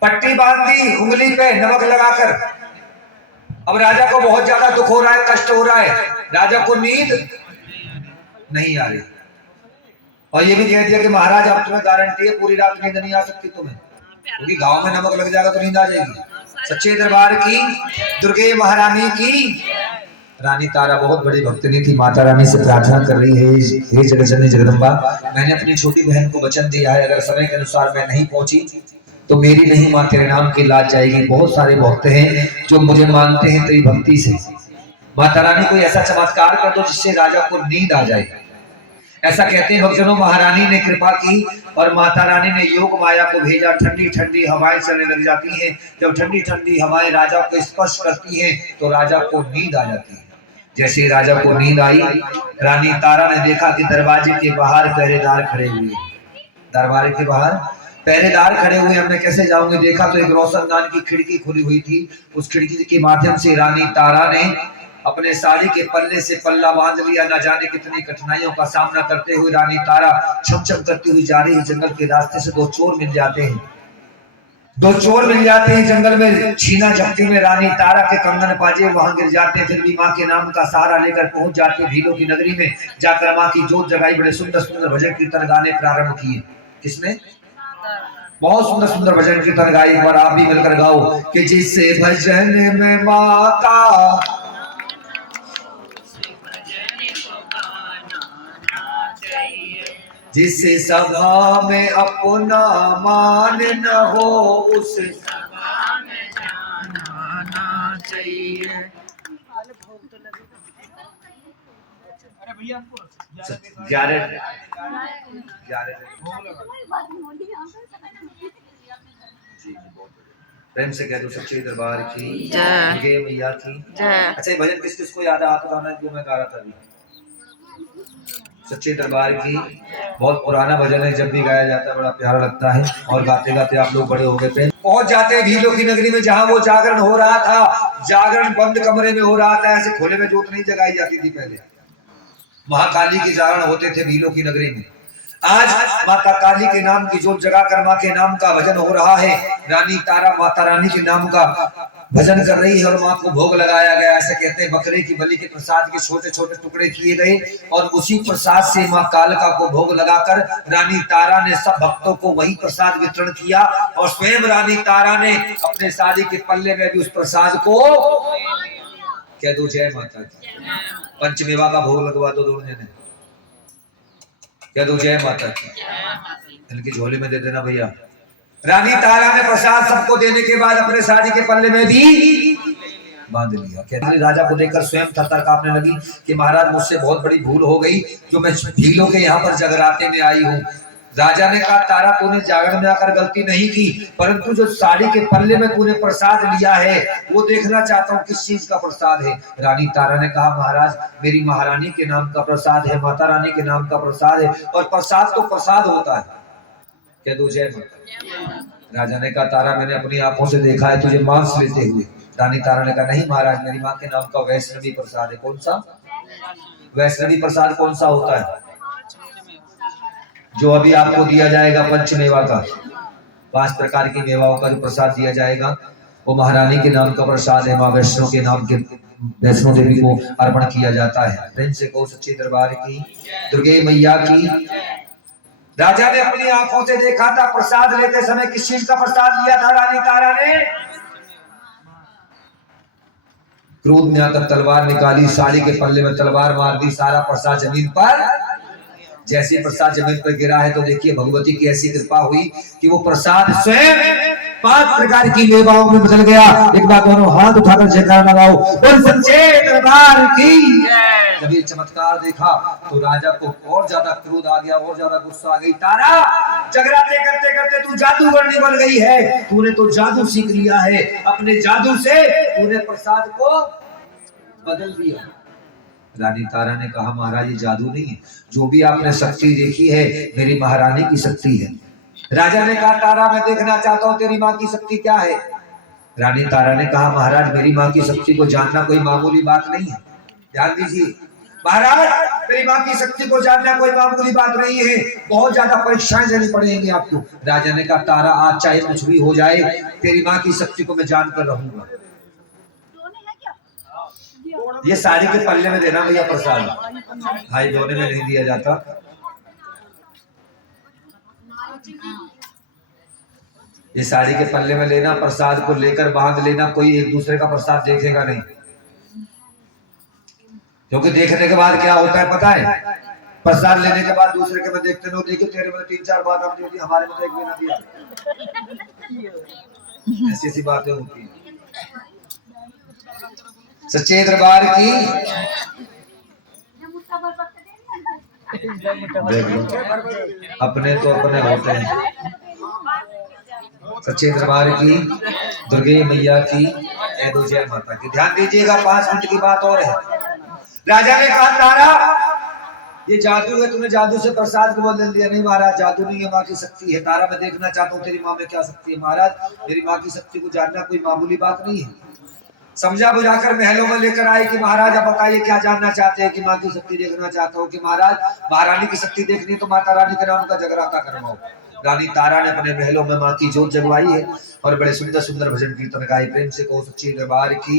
पट्टी बांध दी उंगली पे नमक लगाकर। अब राजा को बहुत ज्यादा दुख हो रहा है, कष्ट हो रहा है, राजा को नींद नहीं आ रही, और ये भी कह दिया कि महाराज अब तुम्हें गारंटी है पूरी रात नींद नहीं आ सकती तुम्हें, क्योंकि गांव में नमक लग जाएगा तो नींद आ जाएगी। सच्चे दरबार की, दुर्गे महारानी की। रानी तारा बहुत बड़ी भक्तनी थी, माता रानी से प्रार्थना कर रही है, हे जगजननी जगदम्बा, मैंने अपनी छोटी बहन को वचन दिया है, अगर समय के अनुसार मैं नहीं पहुंची तो मेरी नहीं मां तेरे नाम की लाज जाएगी। बहुत सारे भक्त हैं जो मुझे मानते हैं तेरी भक्ति से, माता रानी कोई ऐसा चमत्कार कर दो जिससे राजा को नींद आ जाए। ऐसा कहते हैं भक्तजनों, महारानी ने कृपा की और माता रानी ने योग माया को भेजा। ठंडी ठंडी हवाएं चलने लग जाती हैं, जब ठंडी ठंडी हवाएं राजा को स्पर्श करती हैं तो राजा को नींद आ जाती है। जैसे राजा को नींद आई, रानी तारा ने देखा कि दरवाजे के बाहर पहरेदार खड़े हुए, दरबार के बाहर पहरेदार खड़े हुए, अब मैं कैसे जाऊंगी। देखा तो एक रोशनदान की खिड़की खुली हुई थी, उस खिड़की के माध्यम से रानी तारा ने अपने साड़ी के पल्ले से पल्ला बांध लिया। न जाने कितनी कठिनाइयों का सामना करते हुए रानी तारा छम छम करती हुई जा रही है। जंगल के रास्ते से दो चोर मिल जाते हैं, जंगल में छीना झपटी में रानी तारा के कंगन पाजे वहां गिर जाते हैं। फिर भी माँ के नाम का सहारा लेकर पहुंच जाते हैं भीलों की नगरी में। जाकर माँ की जोत जगाई, बड़े सुंदर सुंदर भजन कीर्तन गाने प्रारंभ किए। किसने? बहुत सुंदर सुंदर भजन कीर्तन गाए। एक बार आप भी मिलकर गाओ कि जिससे भजन में माता जिससे सभा में अपना मान न हो उसे सभा में जाना चाहिए। अरे भैया 11 प्रेम से कह दो सच्चे दरबार की जय, मैया की जय। अच्छा, ये भजन किस किस को याद आता था जो मैं गा रहा था अभी? सच्चे दरबार की बहुत पुराना भजन है, जब भी गाया जाता है बड़ा प्यारा लगता है। और गाते गाते आप लोग बड़े हो गए। पहुंच जाते हैं भीलों की नगरी में, जहां वो जागरण हो रहा था। जागरण बंद कमरे में हो रहा था, ऐसे खोले में जोत नहीं जगाई जाती थी पहले। महाकाली के जागरण होते थे भीलों की नगरी में। आज माता काली के नाम की जोत जगाकर माँ के नाम का भजन हो रहा है। रानी तारा माता रानी के नाम का भजन कर रही है और माँ को भोग लगाया गया। ऐसे कहते हैं बकरे की बलि के प्रसाद के छोटे छोटे टुकड़े किए गए और उसी प्रसाद से माँ कालिका को भोग लगाकर रानी तारा ने सब भक्तों को वही प्रसाद वितरण किया। और स्वयं रानी तारा ने अपने साड़ी के पल्ले में भी उस प्रसाद को कह दो जय माता की। पंचमेवा का भोग लगवा दो दोनों जने, कह दो जय माता की। इनकी झोली में दे देना भैया। रानी तारा ने प्रसाद सबको देने के बाद अपने साड़ी के पल्ले में भी बांध लिया। कहती राजा को देखकर स्वयं थरथर कांपने लगी कि महाराज मुझसे बहुत बड़ी भूल हो गई जो मैं भीलों के यहाँ पर जगराते में आई हूँ। राजा ने कहा तारा तूने जागरण में आकर गलती नहीं की, परंतु जो साड़ी के पल्ले में तूने प्रसाद लिया है वो देखना चाहता हूँ किस चीज का प्रसाद है। रानी तारा ने कहा महाराज मेरी महारानी के नाम का प्रसाद है, माता रानी के नाम का प्रसाद है। और प्रसाद तो प्रसाद होता है, कह दो जय माता। राजा ने कहा तारा मैंने अपनी आंखों से देखा है तुझे मांस लेते हुए। रानी तारा ने कहा नहीं महाराज मेरी माँ के नाम का वैष्णवी प्रसाद है। कौन सा वैष्णवी प्रसाद? कौन सा होता है? जो अभी आपको दिया जाएगा पंचमेवा का, 5 प्रकार की मेवाओं का जो प्रसाद दिया जाएगा वो महारानी के नाम का प्रसाद है। माँ वैष्णो के नाम के वैष्णो देवी को अर्पण किया जाता है। प्रेम से कहो सच्चे दरबार की दुर्गे मैया की। राजा ने अपनी आंखों से देखा था प्रसाद लेते समय। किस चीज का प्रसाद लिया था रानी तारा ने? क्रोध में आकर तलवार निकाली, साड़ी के पल्ले में तलवार मार दी, सारा प्रसाद जमीन पर। जैसे प्रसाद जमीन पर गिरा है तो देखिए भगवती की ऐसी कृपा हुई कि वो प्रसाद स्वयं 5 प्रकार की मेवाओं में बदल गया। एक बार दोनों हाथ उठाकर जयकार लगाओ और सच्चे दरबार की। जब ये चमत्कार देखा तो राजा को और ज्यादा क्रोध आ गया, और ज्यादा गुस्सा आ गई। तारा जगराते करते करते तू जादूगरनी बन गई है, तूने तो जादू सीख लिया है, अपने जादू से तूने प्रसाद को बदल दिया। रानी तारा ने कहा महाराज ये जादू नहीं है, जो भी आपने शक्ति देखी है मेरी महारानी की शक्ति है। राजा ने कहा तारा मैं देखना चाहता हूँ तेरी माँ की शक्ति क्या है। रानी तारा ने कहा महाराज मेरी माँ की शक्ति को जानना कोई मामूली बात नहीं है। ध्यान दीजिए महाराज मेरी माँ की शक्ति को जानना कोई मामूली बात नहीं है, बहुत ज्यादा परीक्षाएं देनी पड़ेंगी आपको। राजा ने कहा तारा आज चाहे कुछ भी हो जाए तेरी माँ की शक्ति को मैं जान कर रहूंगा। ये साड़ी के पल्ले में देना भैया प्रसाद, भाई दोने में नहीं दिया जाता। ये साड़ी के पल्ले में लेना, प्रसाद को लेकर बांध लेना। कोई एक दूसरे का प्रसाद देखेगा नहीं, क्योंकि देखने के बाद क्या होता है पता है? प्रसाद लेने के बाद दूसरे के में देखते हो, देखो तेरे में 3-4 बात हमने दी, हमारे में तो एक भी ना दिया। ऐसी ऐसी बातें होती हैं। सच्चे दरबार की देख लो, अपने तो अपने होते हैं। सच्चे दरबार की दुर्गे मैया की जय माता की। ध्यान दीजिएगा 5 मिनट की बात और है। राजा ने कहा तारा ये जादू है, तूने जादू से प्रसाद को बदल दिया। नहीं महाराज जादू नहीं है, माँ की शक्ति है। तारा मैं देखना चाहता हूँ तेरी माँ में क्या शक्ति है। महाराज मेरी माँ की शक्ति को जानना कोई मामूली बात नहीं है। समझा बुझाकर महलों में लेकर आए कि महाराज आप बताइए क्या जानना चाहते हैं। कि माँ की शक्ति देखना चाहता हूँ। कि महाराज महारानी की शक्ति देखनी तो माता रानी के नाम का जगराता करवाओ। रानी तारा ने अपने महलों में माँ की जोत जगवाई है और बड़े सुंदर सुंदर भजन कीर्तन गाए। प्रेम से कहो सच्ची दरबार की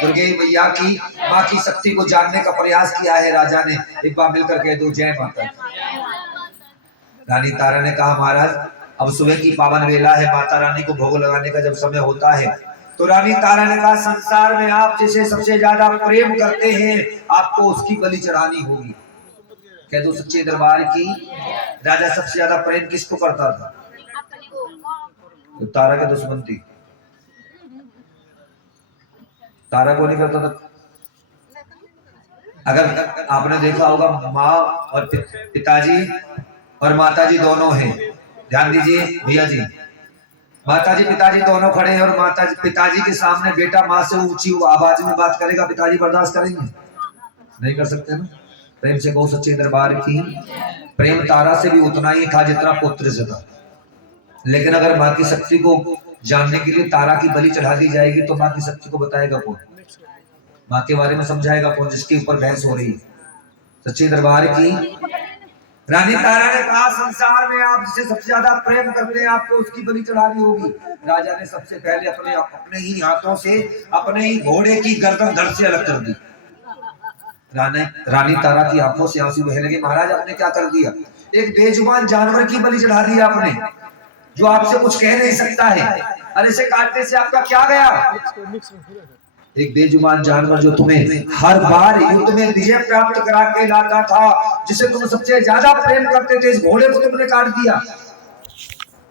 दुर्गे मैया की। माँ की शक्ति को जानने का प्रयास किया है राजा ने। एक बार मिलकर कह दो जय माता। रानी तारा ने कहा महाराज अब सुबह की पावन वेला है, माता रानी को भोग लगाने का जब समय होता है तो रानी तारा ने कहा संसार में आप जिसे सबसे ज्यादा प्रेम करते हैं आपको उसकी बलि चढ़ानी होगी। कह दो सच्चे दरबार की। राजा सबसे ज्यादा प्रेम किसको करता था? तो तारा के दुश्मन थी। तारा को नहीं करता था। अगर आपने देखा होगा माँ और पिताजी और माताजी दोनों हैं। ध्यान दीजिए भैया जी, माताजी पिताजी दोनों खड़े हैं और माताजी पिताजी के सामने बेटा माँ से ऊंची आवाज में बात करेगा, पिताजी बर्दाश्त करेंगे? नहीं कर सकते ना। प्रेम से बहुत सच्चे दरबार की। प्रेम तारा से भी उतना ही था जितना पुत्र से था। लेकिन अगर माँ की शक्ति को जानने के लिए तारा की बलि चढ़ा दी जाएगी तो माँ की शक्ति को बताएगा कौन? माँ के बारे में समझाएगा कौन जिसके ऊपर बहस हो रही है? सच्चे दरबार की। रानी तारा ने कहा संसार में आप जिसे सबसे ज्यादा प्रेम करते हैं आपको उसकी बलि चढ़ानी होगी। राजा ने सबसे पहले अपने ही हाथों से अपने ही घोड़े की गर्दन धड़ से अलग कर दी। रानी तारा की आंखों से आंसू बहने लगे। महाराज आपने क्या कर दिया? एक बेजुबान जानवर की बलि चढ़ा दी आपने जो आपसे कुछ कह नहीं सकता है। अरे इसे काटने से आपका क्या गया? एक बेजुबान जानवर जो तुम्हें हर बार युद्ध में विजय प्राप्त करा के लाता था, जिसे तुम सबसे ज्यादा प्रेम करते थे, इस घोड़े को तुमने काट दिया।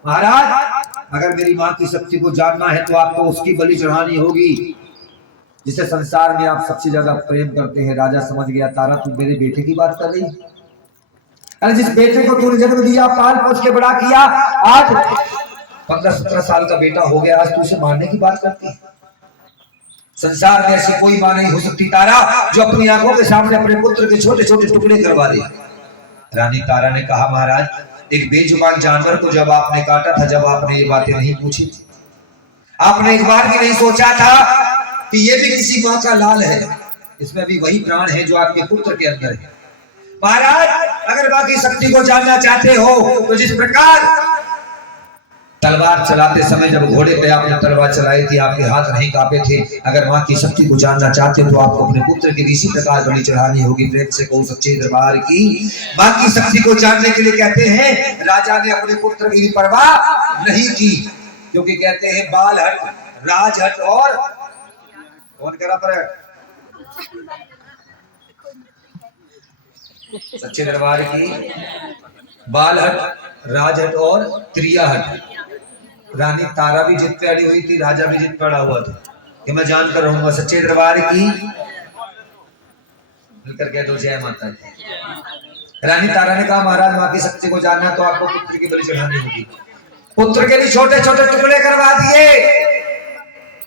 महाराज अगर मेरी माँ की शक्ति को जानना है तो आपको उसकी बलि चढ़ानी होगी जिसे संसार में आप सबसे ज्यादा प्रेम करते हैं। राजा समझ गया तारा तू मेरे बेटे की बात कर रही। अरे जिस बेटे को तूने जन्म दिया, पाल पोस के बड़ा किया, आज 15-17 साल का बेटा हो गया, आज तू उसे मारने की बात करती है। संसार में ऐसी कोई मां नहीं हो सकती तारा जो अपनी आंखों के सामने अपने पुत्र के छोटे छोटे टुकड़े करवा दे। रानी तारा ने कहा महाराज एक बेजुबान जानवर को जब आपने काटा था, जब आपने ये बातें नहीं पूछी थी, आपने एक बार भी नहीं सोचा था कि ये भी किसी माँ का लाल है, इसमें भी वही प्राण है जो आपके पुत्र के अंदर है। महाराज अगर माँ की शक्ति को जानना चाहते हो तो जिस प्रकार तलवार चलाते समय जब घोड़े पे आपने तलवार चलाई थी आपके हाथ नहीं कांपे थे, अगर माँ की शक्ति को जानना चाहते हो तो आपको अपने पुत्र की इसी प्रकार बलि चढ़ानी होगी। प्रेम से कहो सच्चे दरबार की। माँ की शक्ति को जानने के लिए कहते हैं राजा ने अपने पुत्र की परवाह नहीं की, क्योंकि कहते हैं बाल हट राज हट और कौन कह रहा पर सच्चे दरबार की। बाल हट राज हट और त्रिया हट। रानी तारा भी जिद पे अड़ी हुई थी, राजा भी जिद पे अड़ा हुआ था कि मैं जान कर रहूंगा। सच्चे दरबार की। मिलकर कह दो जय माता दी। रानी तारा ने कहा महाराज माँ की शक्ति को जानना तो आपको पुत्र की बलि चढ़ानी होगी। पुत्र के लिए छोटे छोटे टुकड़े करवा दिए।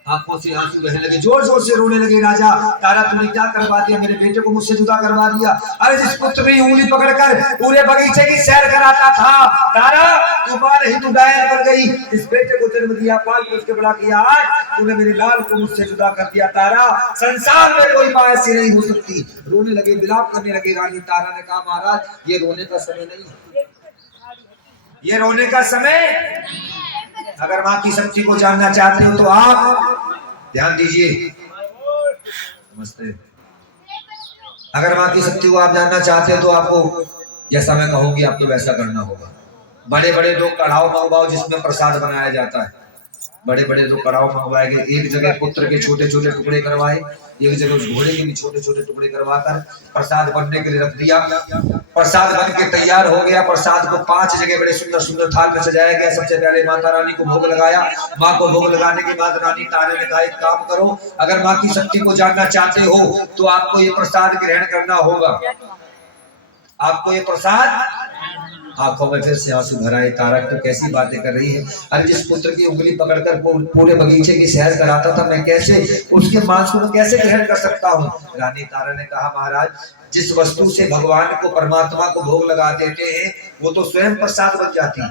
आंखों से आंसू बहने लगे, जोर जोर से रोने लगे। राजा तारा तुमने क्या करवा दिया? मेरे बेटे को मुझसे जुदा करवा दिया। अरे जिस पुत्र ने उंगली पकड़कर पूरे बगीचे की सैर कराता था, तारा तू मां नहीं तू डायन बन गई। इस बेटे को जन्म दिया, पाल पोस के बड़ा किया, आज तूने मेरे लाल को मुझसे जुदा कर दिया। तारा संसार में कोई मां ऐसी नहीं हो सकती। रोने लगे, विलाप करने लगे। रानी तारा ने कहा महाराज ये रोने का समय नहीं है, ये रोने का समय। अगर माँ की शक्ति को जानना चाहते हो तो आप ध्यान दीजिए। नमस्ते। अगर माँ की शक्ति को आप जानना चाहते हो तो आपको जैसा मैं कहूंगी आपको वैसा करना होगा। बड़े बड़े दो कढ़ाव मंगवाओ जिसमें प्रसाद बनाया जाता है। बड़े बड़े दो कढ़ाव मंगवाए गए। एक जगह पुत्र के छोटे छोटे टुकड़े करवाए, एक जगह उस घोड़े के भी छोटे छोटे टुकड़े करवाकर प्रसाद बनने के लिए रख दिया। प्रसाद बन के तैयार हो गया। प्रसाद को 5 जगह बड़े सुंदर सुंदर थाल में सजाया गया। सबसे पहले माता रानी को भोग लगाया। माँ को भोग लगाने के बाद रानी तारा ने कहा एक काम करो, अगर माँ की शक्ति को जानना चाहते हो तो आपको ये प्रसाद ग्रहण करना होगा। आपको ये प्रसाद। आंखों में फिर से आंसू भर आए। तारा तो कैसी बातें कर रही है? अरे जिस पुत्र की उंगली पकड़कर पूरे बगीचे की सैर कराता था, मैं कैसे उसके मांस को कैसे ग्रहण कर सकता हूँ? रानी तारा ने कहा महाराज जिस वस्तु से भगवान को परमात्मा को भोग लगा देते हैं वो तो स्वयं प्रसाद बन जाती है।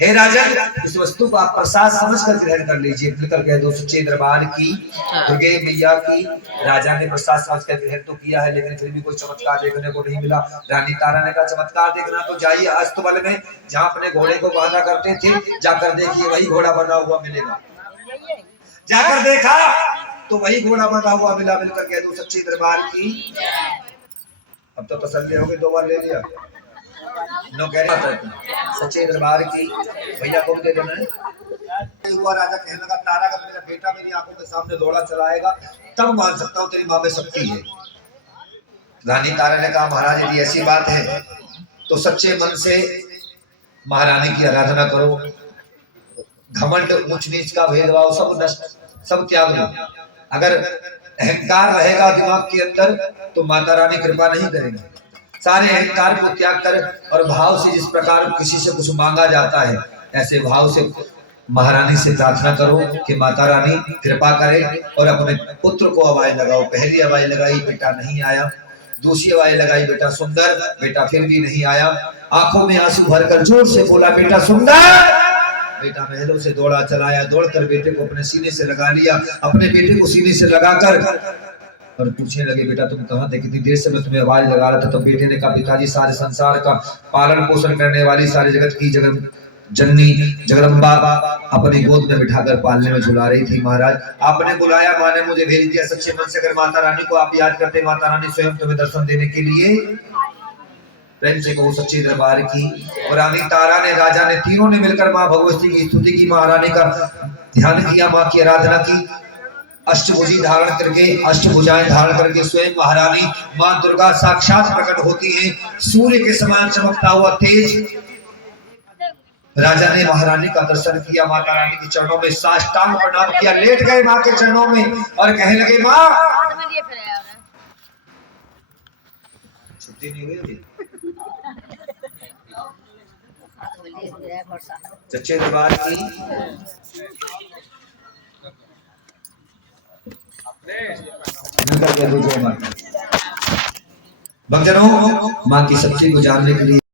हे राजन, इस वस्तु को आप प्रसाद समझ कर ग्रहण कर लीजिए। मिलकर कह दो सच्चे दरबार की, दुर्गे मैया की। राजा ने प्रसाद समझ कर ग्रहण तो किया है, लेकिन फिर भी कोई चमत्कार देखने को नहीं मिला। रानी तारा ने कहा चमत्कार देखना तो जाइए अस्तबल में, जहाँ अपने घोड़े को बांधा करते थे, जाकर देखिए वही घोड़ा बना हुआ मिलेगा। जाकर देखा तो वही घोड़ा बना हुआ मिला। मिलकर कह दो सच्चे दरबार की। अब तो तसल्ली हो गई, 2 बार ले लिया। नो कह रहा सच्चे दरबार की। भैया को दे देना है। हुआ राजा कहने लगा तारा का मेरा बेटा मेरी आंखों के सामने दौड़ा चलाएगा, तब मान सकता हूँ तेरी माँ में शक्ति है। रानी तारा ने कहा महाराज यदि ऐसी बात है तो सच्चे मन से महारानी की आराधना करो। घमंड, ऊंच नीच का भेदभाव सब नष्ट, सब त्याग दो। अगर अहंकार रहेगा दिमाग के अंदर तो माता रानी कृपा नहीं करेंगे। सारे अहंकार को त्याग कर और भाव से, जिस प्रकार किसी से कुछ मांगा जाता है, ऐसे भाव से महारानी से प्रार्थना करो कि माता रानी कृपा करे और अपने पुत्र को आवाज लगाओ। पहली आवाज लगाई बेटा नहीं आया, दूसरी आवाज लगाई बेटा सुंदर, बेटा फिर भी नहीं आया। आंखों में आंसू भरकर जोर से बोला बेटा सुंदर। बेटा महलों से दौड़ा चलाया, दौड़कर बेटे को अपने सीने से लगा लिया। अपने बेटे को सीने से लगाकर और पूछने लगे बेटा तुम कहाँ थे, कितनी देर से मैं तुम्हें आवाज लगा रहा था। तो बेटे ने कहा पिताजी सारे संसार का पालन पोषण करने वाली, सारे जगत की जननी जगदम्बा अपनी गोद में बिठाकर पालने में झुला रही थी। महाराज आपने बुलाया, माँ ने मुझे भेज दिया। सच्चे मन से अगर माता रानी को आप याद करते, माता रानी स्वयं तुम्हें दर्शन देने के लिए। प्रेम से कहो सच्चे दरबार की। और रानी तारा ने, राजा ने, तीनों ने मिलकर माँ भगवती की स्तुति की, महारानी का ध्यान किया, माँ की आराधना की। अष्टभुजी धारण करके, अष्टभुजाएं धारण करके स्वयं महारानी माँ दुर्गा साक्षात प्रकट होती है। सूर्य के समान चमकता हुआ तेज। राजा ने महारानी का दर्शन किया, माता रानी के चरणों में साष्टांग प्रणाम किया, लेट गए माँ के चरणों में और कहने लगे माँ। छुट्टी नहीं हुई थी। सच्चे दरबार की। भक्तजनों, माँ की शक्ति को जानने के लिए